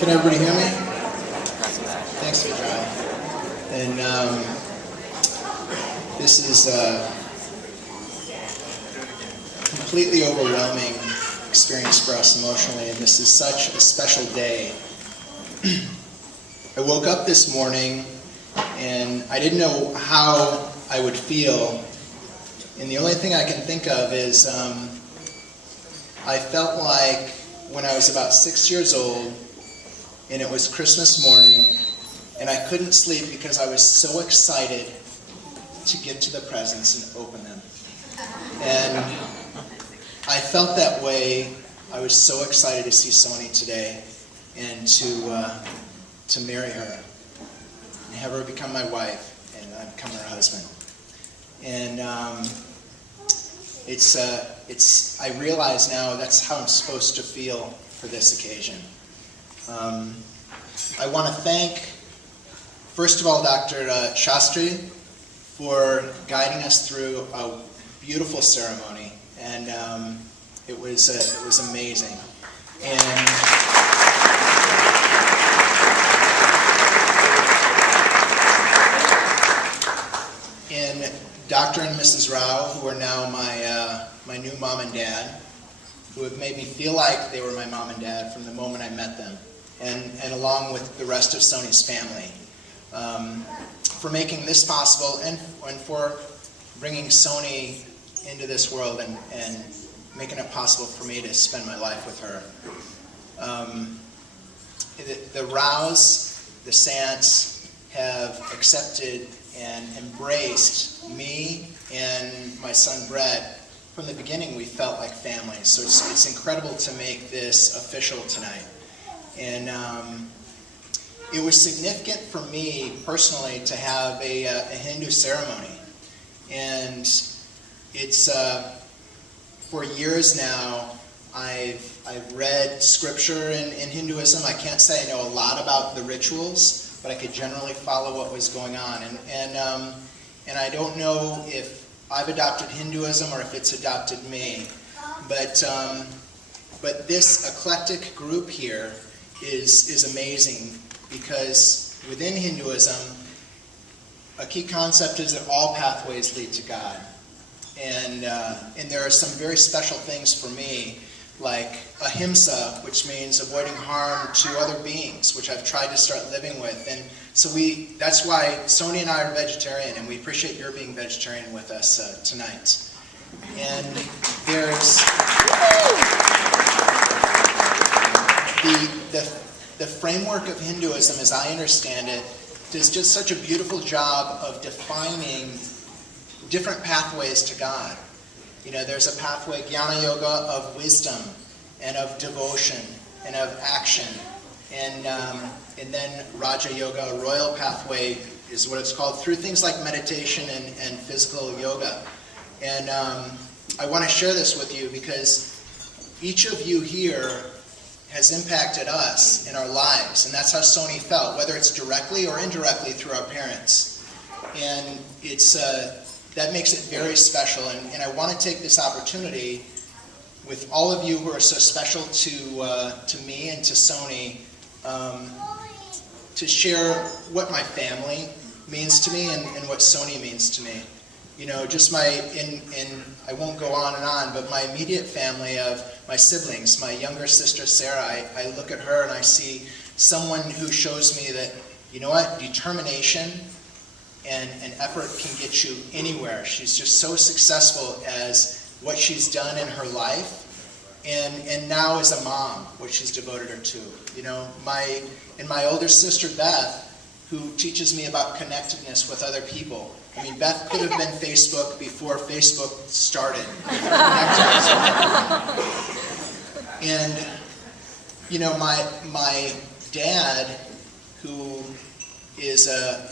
Can everybody hear me? Thanks for trying. And this is a completely overwhelming experience for us emotionally, and this is such a special day. I woke up this morning and I didn't know how I would feel, and the only thing I can think of is I felt like when I was about 6 years old and it was Christmas morning and I couldn't sleep because I was so excited to get to the presents and open them. And I felt that way. I was so excited to see Soni today and to marry her and have her become my wife and I become her husband. And I realize now that's how I'm supposed to feel for this occasion. I want to thank, first of all, Dr. Shastri for guiding us through a beautiful ceremony, and it was amazing. And Dr. and Mrs. Rao, who are now my new mom and dad, who have made me feel like they were my mom and dad from the moment I met them, and along with the rest of Soni's family, for making this possible and for bringing Soni into this world and making it possible for me to spend my life with her. The Raos, the Sants, have accepted and embraced me and my son Brett. From the beginning, we felt like family, so it's incredible to make this official tonight. And it was significant for me personally to have a Hindu ceremony, and it's for years now I've read scripture in Hinduism. I can't say I know a lot about the rituals, but I could generally follow what was going on, and I don't know if I've adopted Hinduism or if it's adopted me, but this eclectic group here is amazing, because within Hinduism, a key concept is that all pathways lead to God, and there are some very special things for me, like ahimsa, which means avoiding harm to other beings, which I've tried to start living with. And so that's why Soni and I are vegetarian, and we appreciate your being vegetarian with us tonight. And there's the framework of Hinduism, as I understand it, does just such a beautiful job of defining different pathways to God. You know, there's a pathway, Jnana Yoga, of wisdom and of devotion and of action. And then Raja Yoga, a royal pathway, is what it's called, through things like meditation and physical yoga. And I want to share this with you because each of you here has impacted us in our lives. And that's how Soni felt, whether it's directly or indirectly through our parents. And that makes it very special, and I want to take this opportunity with all of you who are so special to me and to Soni, to share what my family means to me and what Soni means to me. You know, just I won't go on and on, but my immediate family of my siblings, my younger sister Sarah, I look at her and I see someone who shows me that, you know what, determination and effort can get you anywhere. She's just so successful as what she's done in her life, and now as a mom, what she's devoted her to. You know, my older sister Beth, who teaches me about connectedness with other people. I mean, Beth could have been Facebook before Facebook started. And you know, my dad, who is a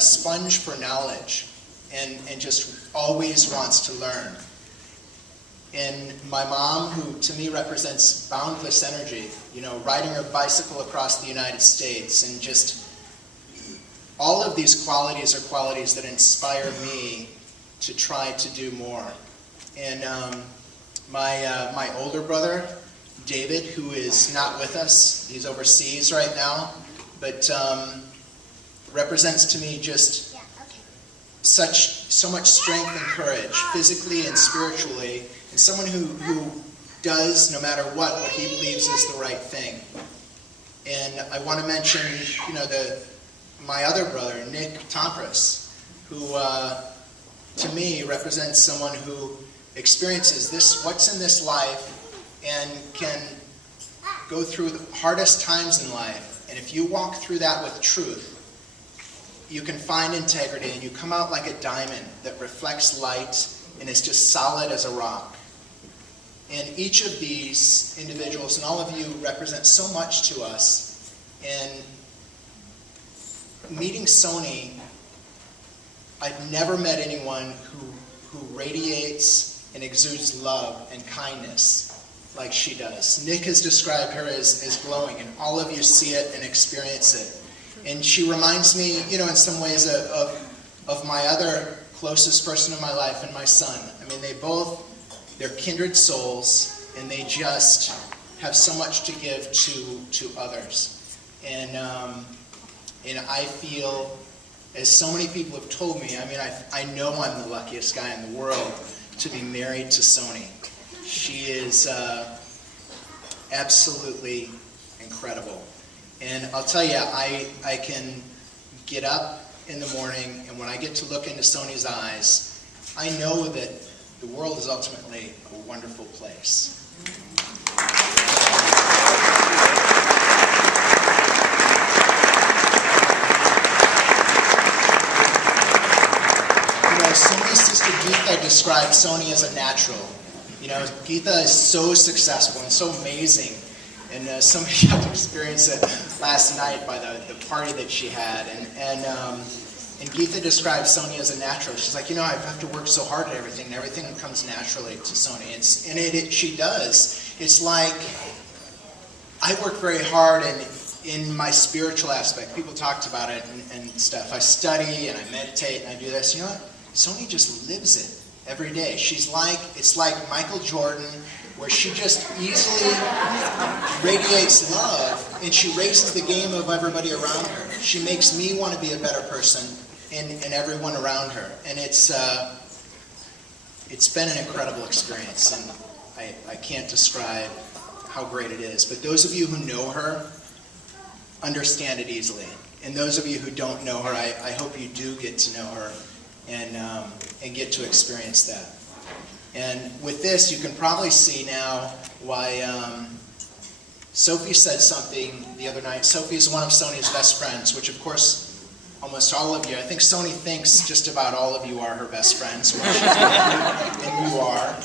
sponge for knowledge and just always wants to learn. And my mom, who to me represents boundless energy, you know, riding her bicycle across the United States, and just all of these qualities are qualities that inspire me to try to do more. And my older brother, David, who is not with us. He's overseas right now, but represents to me just so much strength and courage, physically and spiritually, and someone who does, no matter what he believes is the right thing. And I want to mention, my other brother, Nick Thomas, who to me represents someone who experiences what's in this life and can go through the hardest times in life. And if you walk through that with truth, you can find integrity, and you come out like a diamond that reflects light and is just solid as a rock. And each of these individuals, and all of you, represent so much to us. And meeting Soni, I've never met anyone who radiates and exudes love and kindness like she does. Nick has described her as glowing, and all of you see it and experience it. And she reminds me, in some ways of my other closest person in my life and my son. I mean, they're kindred souls, and they just have so much to give to others. And I feel, as so many people have told me, I know I'm the luckiest guy in the world to be married to Soni. She is absolutely incredible. And I'll tell you, I can get up in the morning, and when I get to look into Soni's eyes, I know that the world is ultimately a wonderful place. Soni's sister Geetha described Soni as a natural. Geetha is so successful and so amazing. And some of you got to experience it last night by the party that she had. And Geetha described Soni as a natural. She's like, I have to work so hard at everything, and everything comes naturally to Soni. She does. It's like, I work very hard in my spiritual aspect. People talked about it and stuff. I study and I meditate and I do this. You know what? Soni just lives it every day. It's like Michael Jordan, where she just easily radiates love, and she raises the game of everybody around her. She makes me want to be a better person and everyone around her. And it's been an incredible experience, and I can't describe how great it is. But those of you who know her understand it easily. And those of you who don't know her, I hope you do get to know her and get to experience that. And with this, you can probably see now why Sophie said something the other night. Sophie is one of Soni's best friends, which of course, almost all of you, I think Soni thinks just about all of you are her best friends, and you are.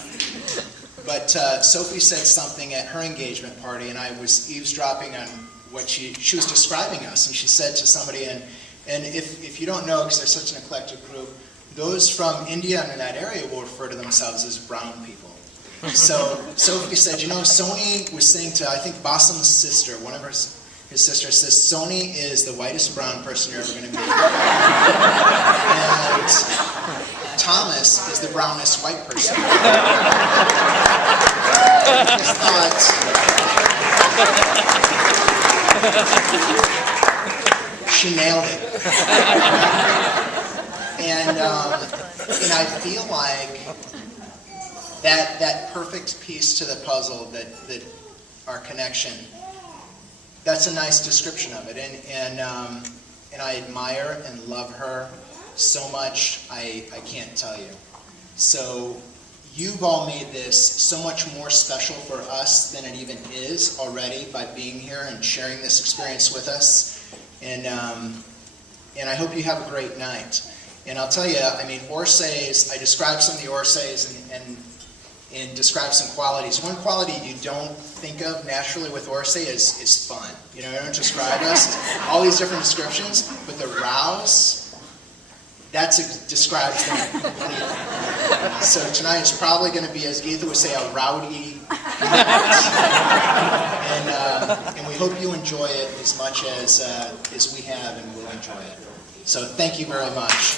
But Sophie said something at her engagement party, and I was eavesdropping on what she was describing us, and she said to somebody, and if you don't know, because they're such an eclectic group, those from India and in that area will refer to themselves as brown people. So Sophie said, Soni was saying to, I think, Basam's sister, one of his sisters, says, Soni is the whitest brown person you're ever going to meet. And Thomas is the brownest white person. I just thought, she nailed it. And I feel like that perfect piece to the puzzle, that our connection, that's a nice description of it. And I admire and love her so much, I can't tell you. So you've all made this so much more special for us than it even is already by being here and sharing this experience with us. And I hope you have a great night. And I'll tell you, Orse's, I described some of the Orse's and described some qualities. One quality you don't think of naturally with Orse is fun. I don't describe us, all these different descriptions, but the rouse, describes them completely. So tonight is probably going to be, as Geetha would say, a rowdy night. And we hope you enjoy it as much as we have and will enjoy it. So thank you very much.